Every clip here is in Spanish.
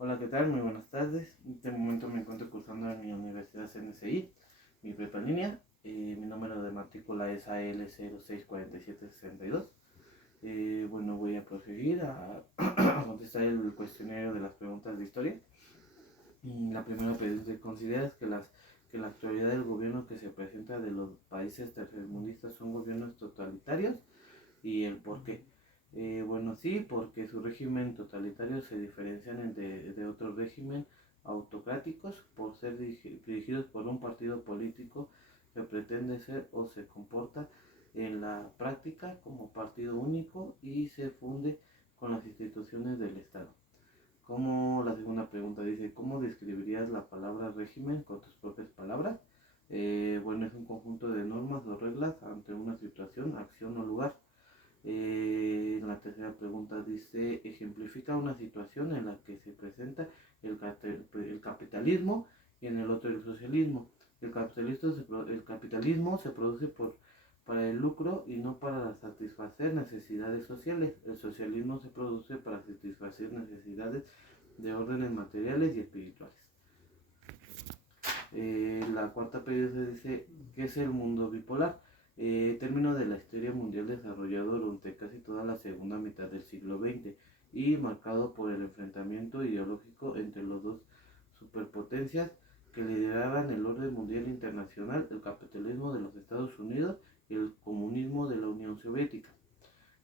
Hola, ¿qué tal? Muy buenas tardes. En este momento me encuentro cursando en mi universidad CNCI, mi prepa en línea. Mi número de matrícula es AL064762. Bueno, voy a proseguir a contestar el cuestionario de las preguntas de historia. Y la primera pregunta: ¿consideras que la actualidad del gobierno que se presenta de los países tercermundistas son gobiernos totalitarios? ¿Y el por qué? Bueno, sí, porque su régimen totalitario se diferencian de otros régimen autocráticos por ser dirigidos por un partido político que pretende ser o se comporta en la práctica como partido único y se funde con las instituciones del Estado. Como la segunda pregunta dice: ¿cómo describirías la palabra régimen con tus propias palabras? Bueno, es un conjunto de normas o reglas ante una situación, acción o lugar. La tercera pregunta dice: ejemplifica una situación en la que se presenta el capitalismo y en el otro el socialismo. El capitalismo se produce para el lucro y no para satisfacer necesidades sociales. El socialismo se produce para satisfacer necesidades de órdenes materiales y espirituales. La cuarta pregunta dice: ¿qué es el mundo bipolar? Término de la historia mundial desarrollado durante casi toda la segunda mitad del siglo XX y marcado por el enfrentamiento ideológico entre las dos superpotencias que lideraban el orden mundial internacional, el capitalismo de los Estados Unidos y el comunismo de la Unión Soviética.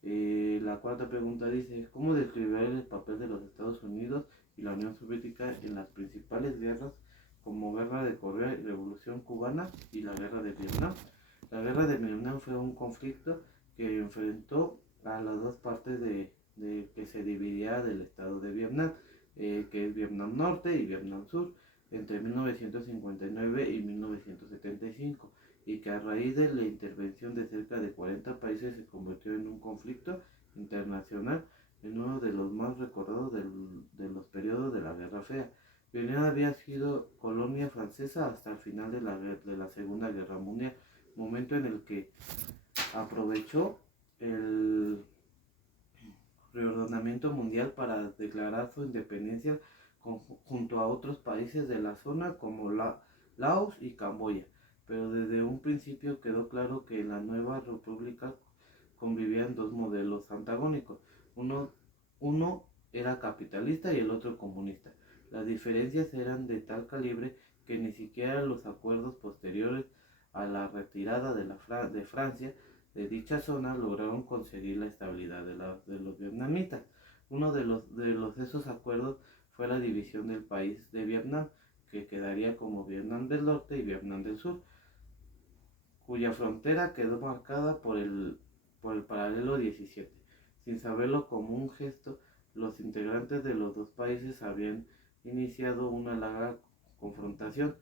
La cuarta pregunta dice: ¿cómo describir el papel de los Estados Unidos y la Unión Soviética en las principales guerras como Guerra de Corea y Revolución Cubana y la Guerra de Vietnam? La Guerra de Vietnam fue un conflicto que enfrentó a las dos partes de que se dividía del estado de Vietnam, que es Vietnam Norte y Vietnam Sur, entre 1959 y 1975, y que a raíz de la intervención de cerca de 40 países se convirtió en un conflicto internacional, en uno de los más recordados de los periodos de la Guerra Fría. Vietnam había sido colonia francesa hasta el final de la Segunda Guerra Mundial, momento en el que aprovechó el reordenamiento mundial para declarar su independencia junto a otros países de la zona como Laos y Camboya. Pero desde un principio quedó claro que en la nueva república convivían dos modelos antagónicos. Uno, uno era capitalista y el otro comunista. Las diferencias eran de tal calibre que ni siquiera los acuerdos posteriores a la retirada de Francia de dicha zona lograron conseguir la estabilidad de los vietnamitas. Uno de esos acuerdos fue la división del país de Vietnam, que quedaría como Vietnam del Norte y Vietnam del Sur, cuya frontera quedó marcada por el paralelo 17. Sin saberlo, como un gesto, los integrantes de los dos países habían iniciado una larga confrontación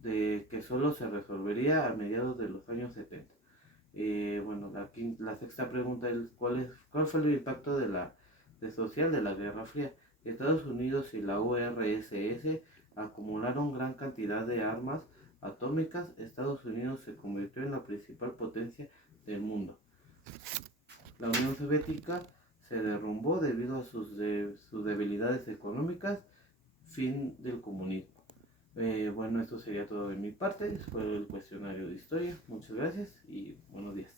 de que solo se resolvería a mediados de los años 70. Bueno, aquí la sexta pregunta es: ¿cuál fue el impacto de social de la Guerra Fría? Estados Unidos y la URSS acumularon gran cantidad de armas atómicas. Estados Unidos se convirtió en la principal potencia del mundo. La Unión Soviética se derrumbó debido a sus debilidades económicas. Fin del comunismo. Bueno, esto sería todo de mi parte. Fue el cuestionario de historia. Muchas gracias y buenos días.